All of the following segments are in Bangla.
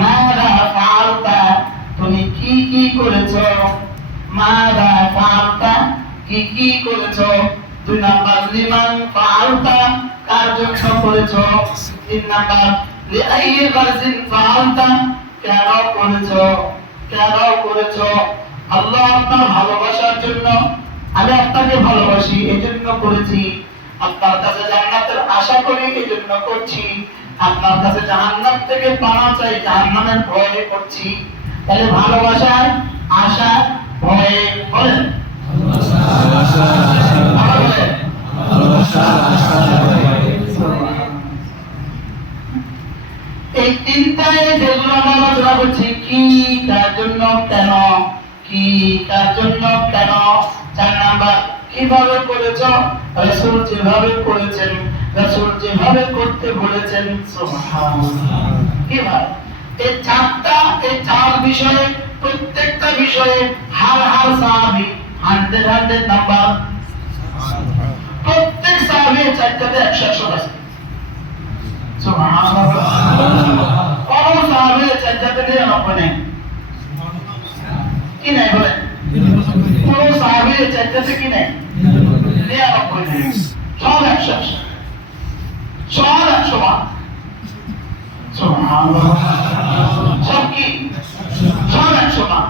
মাদা ফালতা তুমি কি কি করেছ? মাদা ফালতা কি কি করেছ? দুই নাম্বার লিমান ফালতা কার জন্য করেছ? তিন নাম্বার লিআই গারজিন ফালতা কেন করেছ? কেন করেছ? আল্লাহ আপনার ভালোবাসার জন্য, আমি আপনাকে ভালোবাসি এই জন্য করেছি। আপনার কাছে জান্নাতের আশা করি এই জন্য করছি। আপনার কাছে জাহান্নাম থেকে পানা চাই, জাহান্নামের ভয়ে করছি তাহলে ভালোবাসায় আশা ভয়ে বলেন। এই যেগুলো আমরা আলোচনা করছি, কি, কার জন্য, কেন, কি, কার জন্য, কেন, চার নাম্বার, কীভাবে করেছ, রসুল যেভাবে করেছেন রসুল যেভাবে করতে বলেছেন সুবহানাল্লাহ। এই চারটা এই চার বিষয়ে প্রত্যেকটা বিষয়ে হার হার সাহাবি হান্ড্রেড হান্ড্রেড নাম্বার। প্রত্যেক সাহাবি চারটাতে একশো একশো আছে। কোন সাহাবি চারটাতে নিরানব্বই নেই। কি নাই বলেন? কোন সাহাবি চারটাতে কি নেই। নিরানব্বই নেই। সব একশো একশো। সব একশো বার সব কি? সব একশো বার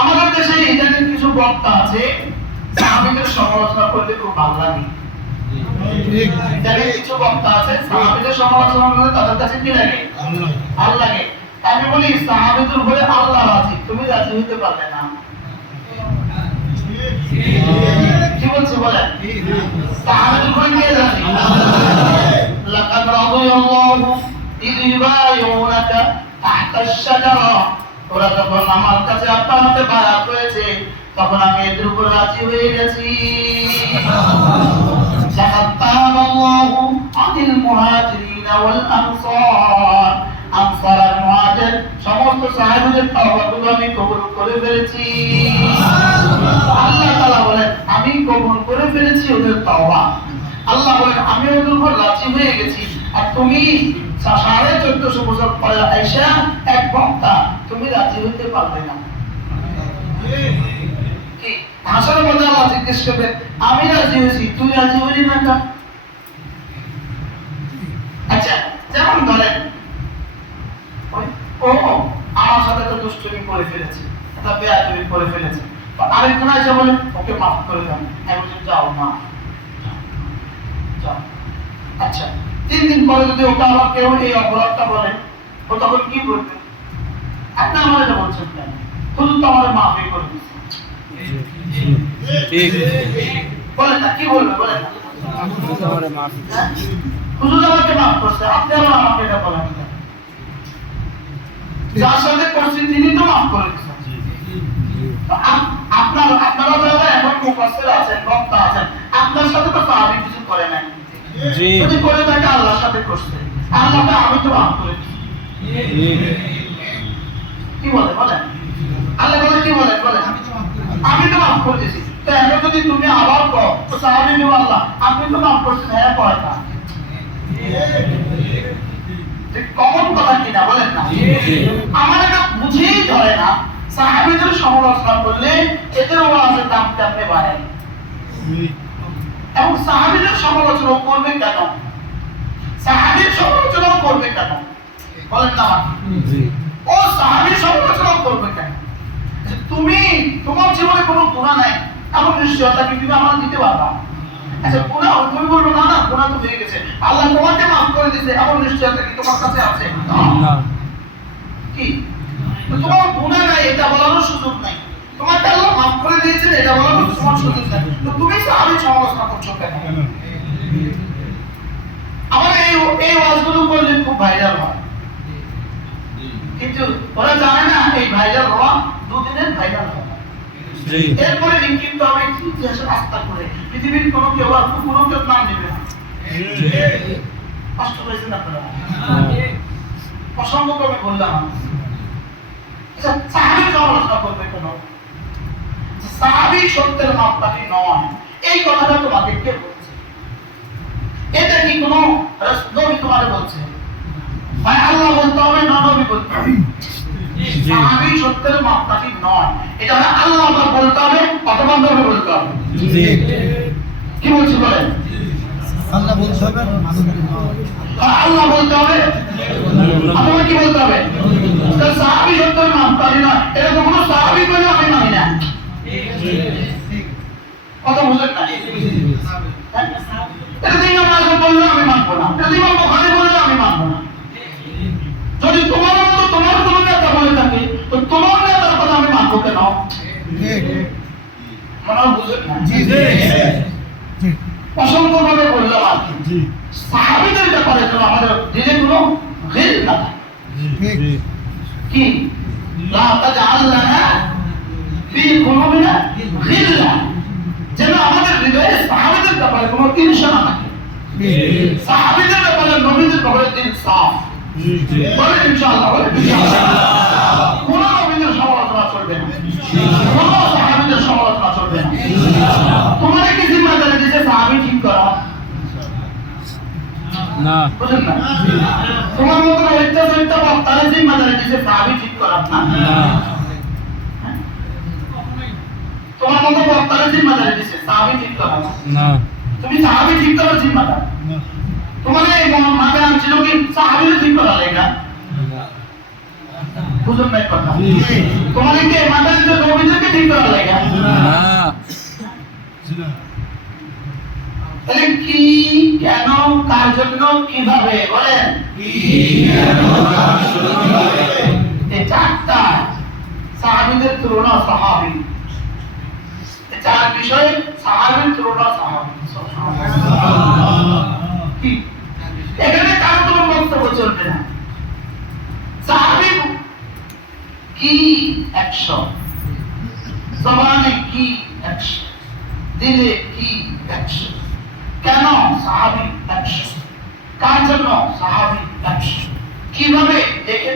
আমাদের দেশে ইদানিং কিছু বক্তা আছে সাহাবিদের সমালোচনা করতে খুব ভালো লাগে। ইদানিং কিছু বক্তা আছে সাহাবিদের সমালোচনা করতে তাদের কাছে কি লাগে? ভালো লাগে। আমি বলি সাহাবিদের উপরে আল্লাহ রাজি তুমি রাজি হইতে পারবে না। ওরা যখন আমার কাছে আপনার হাতে বায়াত তখন আমি এদের উপর রাজি হয়ে গেছি। লাকাদ তাবাল্লাহু আনিল মুহাজিরিনা ওয়াল আনসার। আনসার সমস্ত সাহাবীদের তওবাগুলো আমি কবুল করে ফেলেছি। আল্লাহ তাআলা বলেন, আমি কবুল করে ফেলেছি ওদের তওবা। আল্লাহ বলেন আমি ওদের উপর রাজি হয়ে গেছি। আর তুমি সাড়ে চোদ্দশো বছর পরে আইসা এক বক্তা, তুমি রাজি হইতে পারবে না। ভাষার মধ্যে আল্লাহ জিজ্ঞেস করবেন, আমি রাজি হয়েছি, তুই রাজি হইলি না কা আচ্ছা যেমন ধরেন ও তো দুষ্টুমি করে ফেলেছে একটা বেয়াদবি করে ফেলেছে। আরেকজন আছে বলে ওকে মাফ করে দেন আমি বলছি যাও মা। আচ্ছা তিন দিন পরে যদি ওটা আবার কেউ এই অপরাধটা বলে ও তখন কি বলবে? আপনি আমার এটা বলছেন কেন শুধু তো আমাদের মাফই করে দিচ্ছে ঠিক। বলেন না কি বলবে? বলেন না। হ্যাঁ? হুজুর আমাকে মাফ করছে আপনি আবার আমাকে? যার সাথে করছি তিনি তো মাফ করে আপনার আপনারা যারা এখন মুফাসসির আছেন বক্তা আছেন আপনার সাথে তো সাহাবী কিছু করে নাই। জি। যদি করে থাকে আল্লাহর সাথে করছে। আল্লাহকে আমি তো মাফ করে কি বলে বলেন? আল্লাহ বলে কি বলে বলেন? আমি তো মাফ করে দিয়েছি। তো এখন যদি তুমি আবার কর তো সাহাবী বলব আল্লাহ আপনি তো মাফ করছেন হ্যাঁ পয়সা কমন কথা কিনা বলেন না। আমার এটা বুঝেই ধরে না। সাহাবীদের সমালোচনা করলে এদের ওয়াজের দাম কেমনে বাড়ে এবং সাহাবীদের সমালোচনা করবে কেন? সাহাবীর সমালোচনা করবে কেন? বলেন না ও সাহাবীর সমালোচনা করবে কেন? তুমি তোমার জীবনে কোনো গুণা নাই। এমন নিশ্চয়তা কি তুমি আমার দিতে পারবা? আচ্ছা গুণা তুমি বলব না না গুণা তো হয়ে গেছে। আল্লাহ দিয়েছে এমন নিশ্চয়তা কি তোমার কাছে আছে? না। কি? তোমার গুণা নাই এটা বলারও সুযোগ নাই। তোমাকে আল্লাহ মাফ করে দিয়েছেন এটা বলারও তোমার সুযোগ নাই। তো তুমি সাহাবী সমালোচনা করছ কেন? আমার এই এই ওয়াজগুলো করলে খুব ভাইরাল হয় কিন্তু ওরা জানে না এই ভাইরাল হওয়া দুদিনের ভাইরাল হয় এরপরে কিন্তু আমি ইতিহাসে আস্থা করে। পৃথিবীর কোনো কেউ আর কোনো কেউ নাম নেবে না। কষ্ট করেছেন আপনারা? প্রসঙ্গ আমি বললাম আচ্ছা সাহাবি সমালোচনা করবে কেন? সাহাবি সত্যের মাপকাঠি নয়। এই কথাটা তোমাকে বলছে? এটা কি কোনো নবী তোমাকে বলছে? হয় আল্লাহ বলতে হবে না নবী বলতে হবে? জি। সত্যের মাপকাঠি নয়। এটা আল্লাহ বলতে হবে অথবা নবী বলতে হবে? কি বলছি বলেন? আল্লাহ বলতে হবে আল্লাহ বলতে হবে? অথবা কি বলতে হবে? সাহাবী সত্যের মাপকাঠি নয় এটা তো কোনো সাহাবী বলে আমি মানি না। কথা বুঝলেন না? এটা দিন আমার বললে আমি মানবো না। এটা দিন ওখানে বললে আমি মানবো না। যদি তোমার মতো তোমার কোনো নেতা বলে থাকে তো তোমার নেতার কথা আমি মানবো কেন। মনে বুঝলেন না? জি, জি। অসংখ্য ভাবে বললাম আর কি। সাহাবিদের ব্যাপারে যেন আমাদের দিলে কোনো ঘিল না। কি? লা তাজআল লানা ফি কুলুবিনা ঘিল্লা যেন আমাদের হৃদয়ে সাহাবিদের ব্যাপারে কোনো ঈর্ষা না থাকে। ঠিক। সাহাবিদের ব্যাপারে নবীদের ব্যাপারে দিল বলে ইনশাআল্লাহ বলে ইনশাআল্লাহ। কোন নবীদের সমালোচনা চলবে না। কোন সাহাবিদের সমালোচনা চলবে না। তোমার কি জিম্মাদারি দিয়েছে সাহাবি ঠিক করা না। বুঝলেন না? তোমার মতো একটা একটা বক্তারে জিম্মাদারি দিয়েছে সাহাবি ঠিক করা না। তোমার মতো বক্তারে জিম্মাদারি দিয়েছে সাহাবি ঠিক করা না। না। তুমি সাহাবি ঠিক করার জিম্মাদার তোমার এই মাথায় আনছিল কি সাহাবিরে ঠিক করা লেখা বুঝলেন না। কথা। তোমার কি মাথায় আনছিল নবীদেরকে ঠিক করা লেখা না। তাহলে কি কেন, কার জন্য, কীভাবে? বলেন। চারটা সাহাবিদের তুলনা সাহাবি। চার বিষয়ে সাহাবির তুলনা সাহাবি। কি? এখানে কারও কোনো বক্তব্য চলবে না। সাহাবি কি একশো? জবানে কি একশো? দিলে কি একশো? কেন সাহাবি ব্যবসা? কার জন্য সাহাবি ব্যবসা? কীভাবে দেখে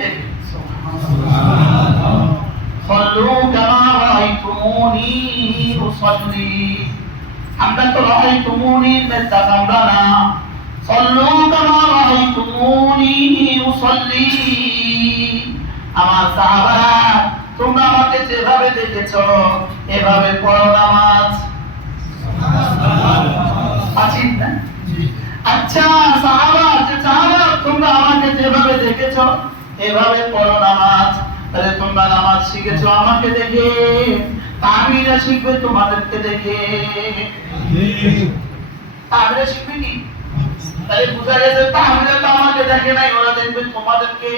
আমরা তো আমার তোমরা আমাকে যেভাবে দেখেছ এভাবে পড়ো নামাজ। আছি না? আচ্ছা সাহাবা যে সাহাবা, তোমরা আমাকে যেভাবে দেখেছ, এভাবে পড়ো নামাজ। তাহলে তোমরা নামাজ শিখেছো আমাকে দেখে তামিরা শিখবে তোমাদেরকে দেখে। তামিরা শিখবে কি? তাহলে বোঝা গেছে তামিরা তো আমাকে দেখে নাই, ওরা দেখবে তোমাদেরকে,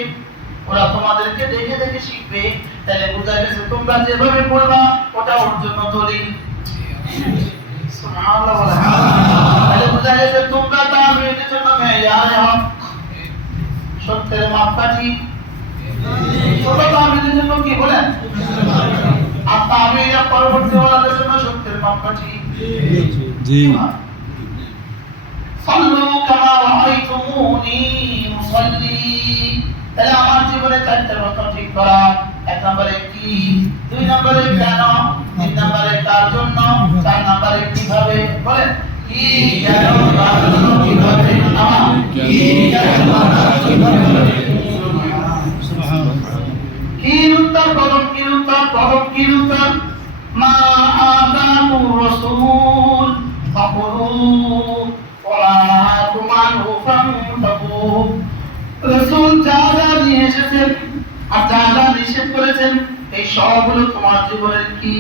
ওরা তোমাদেরকে দেখে দেখে শিখবে। তাহলে বোঝা গেছে, তোমরা যেভাবে পড়বা, ওটা ওর জন্য দলিল। সুবহানাল্লাহ বলে। তাহলে বোঝা গেছে তোমরা তামিরের জন্য মেয়ারে হক সত্যের মাপকাঠি। ছোট তামিরের জন্য কি বলেন আর পরবর্তী জন্য সত্যের মাপকাঠি। জি। সাল্লু কামা রাআইতুমুনি মুসাল্লি। তাহলে আমার জীবনে চারটে রত্ন ঠিক করা। এক নম্বরে কি? দুই নম্বরে কেন? তিন নম্বরে কার জন্য? চার নম্বরে কীভাবে? বলেন। রাসূল যা যা নিয়ে এসেছেন আর যা যা নিষেধ করেছেন এই সবগুলো তোমার জীবনের কি?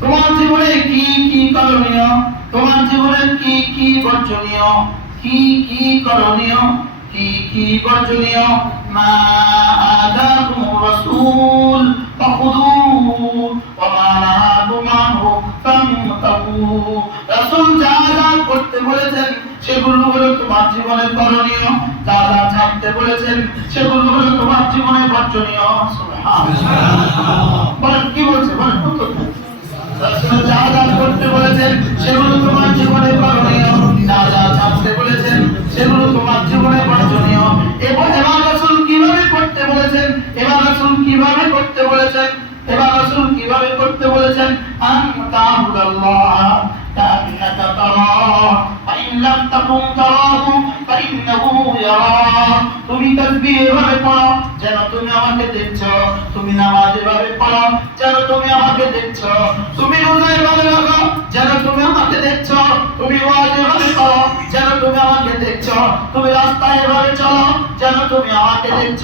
তোমার জীবনে কি কি করণীয়? তোমার জীবনে কি কি বর্জনীয়? কি কি করণীয়? কি কি বর্জনীয়? মা আদাকুম রাসূল, ফাখুদুহু, ওয়া মা নাহাকুম ফান্তাহু করতে বলেছেন, সেগুলো হলো তোমার জীবনে করণীয়। যা যা ছাড়তে বলেছেন, সেগুলো হলো তোমার জীবনে বর্জনীয়। কি বলছে? বলেন যা যা করতে বলেছেন, সেগুলো তুমি তসবিহ এভাবে পড়ো, যেন তুমি যেন তুমি আমাকে দেখছ। তুমি রোজা যেন তুমি আমাকে দেখছ। তুমি ওয়াজ এভাবে করো যেন তুমি আমাকে দেখছ। তুমি রাস্তায় এভাবে চলো, যেন তুমি আমাকে দেখছ।